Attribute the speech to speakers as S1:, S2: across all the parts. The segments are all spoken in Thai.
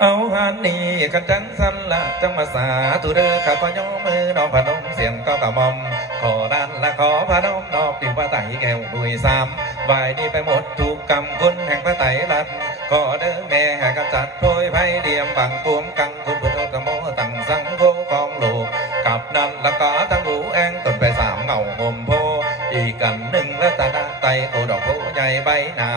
S1: เอาหันนี่กันจังสันละจังมาสาตุเด้อข้าก็ย่อมือน้องพนมเสียงก็กระมอม ขอดันละขอพนมนอบดิวพระไตรแก้วดุยสามวายนี่ไปหมดถูกกรรมคุณแห่งพระไตรัดขอเด้อแม่ให้กำจัดโพยไพ่เดียมบังปวงกังคุณพุทธกโมตั้งสังโฆกองโลกกับนั้นละก็ทั้งหูแองตนไปสามเงาหมโพอีกกันหนึ่งรัตาไตโอดอกโพใหญ่ใบหนา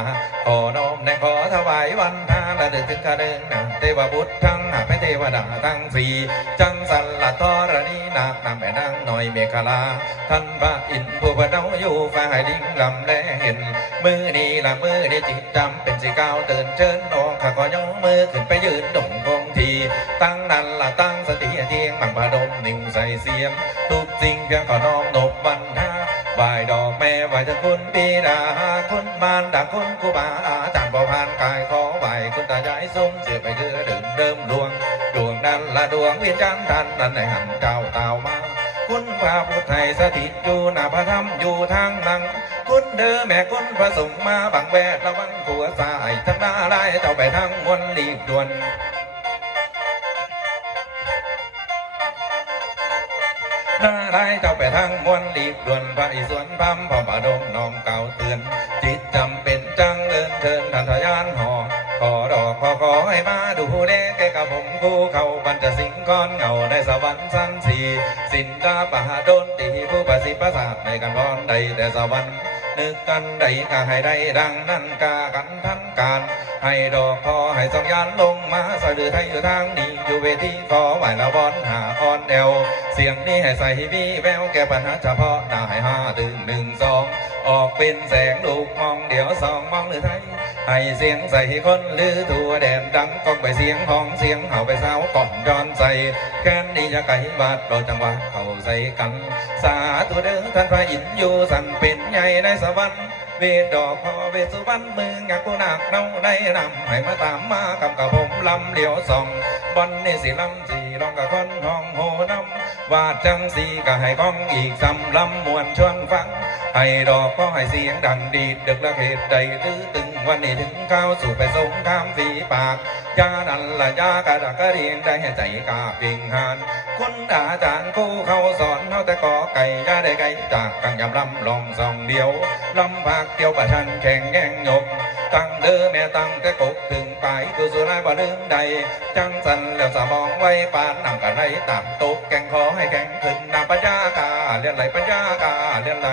S1: ขอน้อมในขอถวายวันทา ละเดินถึงกระเดินนาเทวบุตรทั้งหาพระเทวดาทั้งสี่จังสันละทอรณีนาคนำแม่นางหน่อยเมฆลาท่านพระอินทร์ผู้พระเดาอยู่ฝ่ายดิ่งลำแลเห็น มือนี้ละมือนี้จิตจำเป็นสิก้าวเตือนเชิญน้องข้าก็ยกมือขึ้นไปยืนดงคงที ตั้งนั้นละตั้งสติเทียงบังพระดมนิ่งใส่เสียงทุกสิ่งเพียงขอน้อมนบ อกแม่ไหวถึงคุณปีดาคุณมารดาคุณครูบาอาจารย์บ่ผ่านกายขอไหวคุณตายายทรงเสือไปคือเดิมเดิมดวง ดวงนั้นละดวงวิญญาณท่านนั้นในหันเจ้าเต่ามา คุณพระพุทธไทยสถิตอยู่นาพระธรรมอยู่ทางนังคุณเด้อแม่คุณพระสงฆ์มาบังแวดระวังขัวสายทั้งหน้าไล่เจ้าไปทางมวลรีบด่วน น้าไล่เจ้าไปทางมวลรีบด่วนพระอิศวรพัมพระบาดมน้อมเก่าเตือน จิตจำเป็นจังเลินเชิญทันทยานหอขอดอกขอขอให้มาดูแลแกกับผมคู่เขาบรรจสิงก้อนเงาในสวรรค์สั้นสีสินดาปะาโดนตีผู้ประสิทธิ์ประสาทในกันพรใดแต่สวรรค์นึกกันใดก็ให้ได้ดังนั้นกากันทันการ ให้ดอกพอให้สองยานลงมาสะดือไทยอยู่ทางนี้อยู่เวทีขอไหวละบอนหาอ่อนแอวเสียงนี้ให้ใส่วีแววแก้ปัญหาเฉพาะหน้าให้ห้าตึงหนึ่งสองออกเป็นแสงลูกมองเดี๋ยวสองมองหรือไทยให้เสียงใส่คนลือทั่วแดนดังก้องไปเสียงห้องเสียงเห่าไปสาวก่อนย้อนใส่แค่นี้จะไก่บาดเราจังหวะเข้าใส่กัน สาธุเด้อท่านพระอินทร์อยู่สันเป็นใหญ่ในสวรรค์ เวดดอกพอเวสุวรรณมืองากกูนักเนาได้นำให้มาตามมากับกับผมลำเลียวส่องบอนนี่สิลำสีลองกับคนห้องโหน้ำวาดจังสีก็ให้ก้องอีกสำลำมวนชวนฟังให้ดอกก็ให้เสียงดังดีดดึกละเหตุใดตื้อตึงวันนี้ถึงเข้าวสู่ไปสงครามฝีปาก ยานันละยากระดักกระเรียงได้ใจกาเพียงหานคุณอาจารย์คู่เขาสอนเขาแต่กอไก่ยาได้ไก่จากกังยำลำลองสองเดียวลำพักเกี่ยวประชันแข่งแย่งยกตั้งเด้อแม่ตั้งแต่กบถึงปลายคือสุดท้ายบ่ลืมใด จังสันแล้วสมองไว้ปานนำกันไรตามตกแกงขอให้แข็งขึ้นนำปัญญากาเรียนไหลปัญญากาเรียนไหล